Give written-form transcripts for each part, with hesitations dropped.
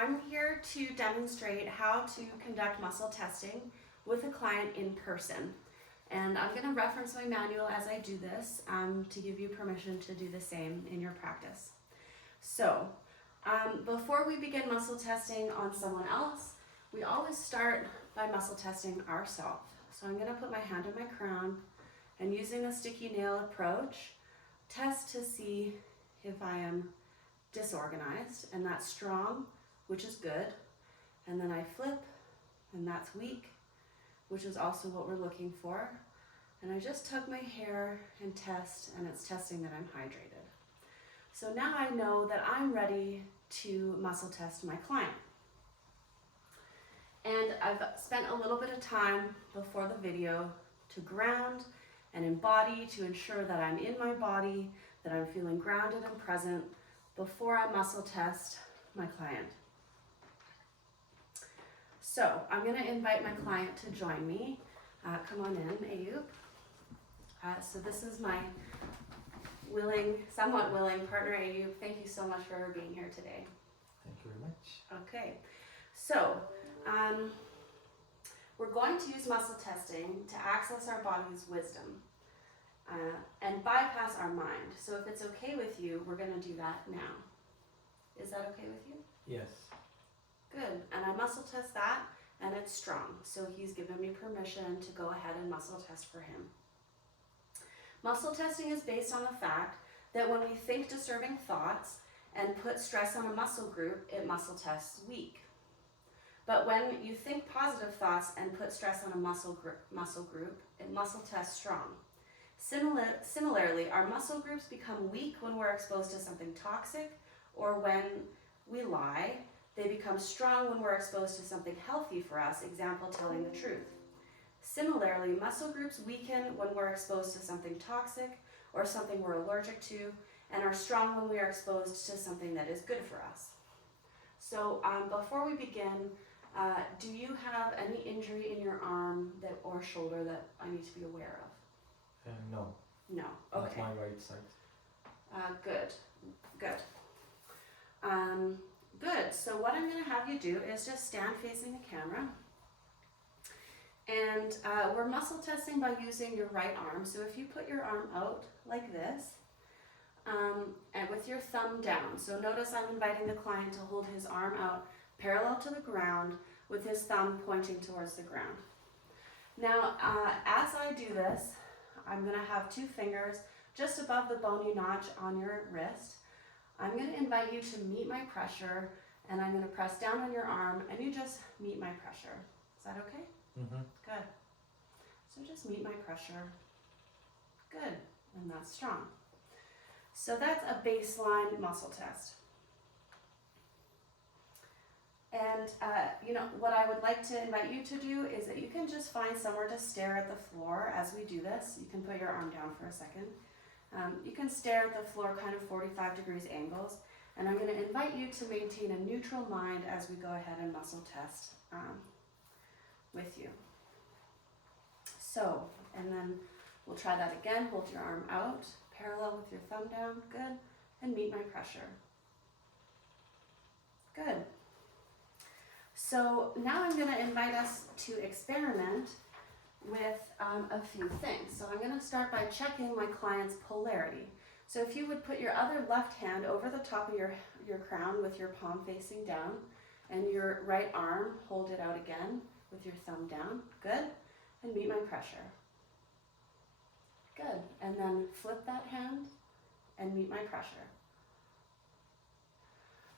I'm here to demonstrate how to conduct muscle testing with a client in person. And I'm going to reference my manual as I do this to give you permission to do the same in your practice. So, before we begin muscle testing on someone else, we always start by muscle testing ourselves. So I'm going to put my hand on my crown and using a sticky nail approach, test to see if I am disorganized, and that's strong, which is good. And then I flip, and that's weak, which is also what we're looking for. And I just tug my hair and test, and it's testing that I'm hydrated. So now I know that I'm ready to muscle test my client. And I've spent a little bit of time before the video to ground and embody, to ensure that I'm in my body, that I'm feeling grounded and present before I muscle test my client. So I'm going to invite my client to join me. Come on in, Ayub. So this is my somewhat willing partner, Ayub. Thank you so much for being here today. Thank you very much. Okay, so we're going to use muscle testing to access our body's wisdom and bypass our mind. So if it's okay with you, we're going to do that now. Is that okay with you? Yes. Good. And I muscle test that, and it's strong. So he's given me permission to go ahead and muscle test for him. Muscle testing is based on the fact that when we think disturbing thoughts and put stress on a muscle group, it muscle tests weak. But when you think positive thoughts and put stress on a muscle group, it muscle tests strong. Similarly, our muscle groups become weak when we're exposed to something toxic, or when we lie. They become strong when we're exposed to something healthy for us, example, telling the truth. Similarly, muscle groups weaken when we're exposed to something toxic or something we're allergic to, and are strong when we are exposed to something that is good for us. So before we begin, do you have any injury in your arm or shoulder that I need to be aware of? No. No. Okay. Not my right side. Good. Good. So what I'm going to have you do is just stand facing the camera. And we're muscle testing by using your right arm. So if you put your arm out like this, and with your thumb down. So notice I'm inviting the client to hold his arm out parallel to the ground with his thumb pointing towards the ground. Now, as I do this, I'm going to have two fingers just above the bony notch on your wrist. I'm going to invite you to meet my pressure, and I'm going to press down on your arm, and you just meet my pressure. Is that okay? Mm-hmm. Good. So just meet my pressure. Good. And that's strong. So that's a baseline muscle test. And what I would like to invite you to do is that you can just find somewhere to stare at the floor as we do this. You can put your arm down for a second. You can stare at the floor kind of 45 degrees angles. And I'm going to invite you to maintain a neutral mind as we go ahead and muscle test with you. So, and then we'll try that again. Hold your arm out, parallel with your thumb down. Good. And meet my pressure. Good. So now I'm going to invite us to experiment with a few things. So I'm going to start by checking my client's polarity. So if you would put your other left hand over the top of your crown with your palm facing down, and your right arm, hold it out again with your thumb down. Good. And meet my pressure. Good. And then flip that hand and meet my pressure.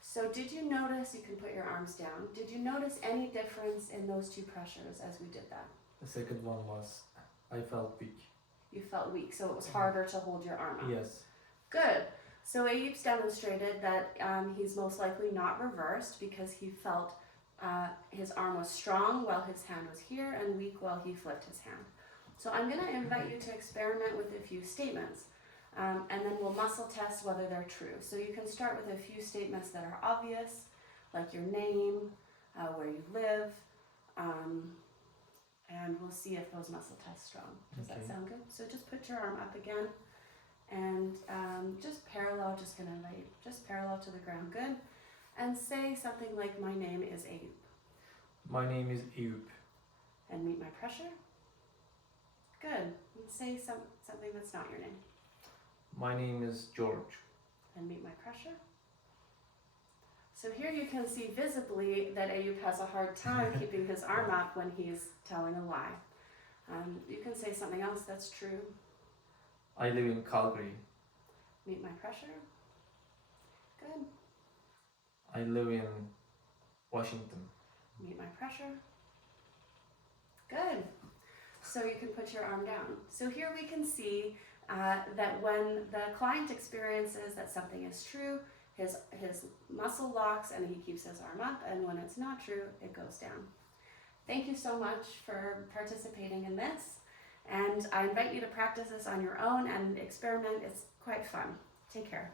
So did you notice, you can put your arms down, did you notice any difference in those two pressures as we did that? The second one was, I felt weak. You felt weak, so it was harder to hold your arm out. Yes. Good. So Ayub's demonstrated that he's most likely not reversed because he felt his arm was strong while his hand was here and weak while he flipped his hand. So I'm going to invite you to experiment with a few statements. And then we'll muscle test whether they're true. So you can start with a few statements that are obvious, like your name, where you live, and we'll see if those muscle tests strong. Does that sound good? So just put your arm up again, and just parallel, just parallel to the ground. Good. And say something like, my name is Ayub. My name is Ayub. And meet my pressure. Good. And say something that's not your name. My name is George. And meet my pressure. So here you can see visibly that Ayub has a hard time keeping his arm up when he's telling a lie. You can say something else that's true. I live in Calgary. Meet my pressure. Good. I live in Washington. Meet my pressure. Good. So you can put your arm down. So here we can see that when the client experiences that something is true, his muscle locks and he keeps his arm up, and when it's not true, it goes down. Thank you so much for participating in this, and I invite you to practice this on your own and experiment. It's quite fun. Take care.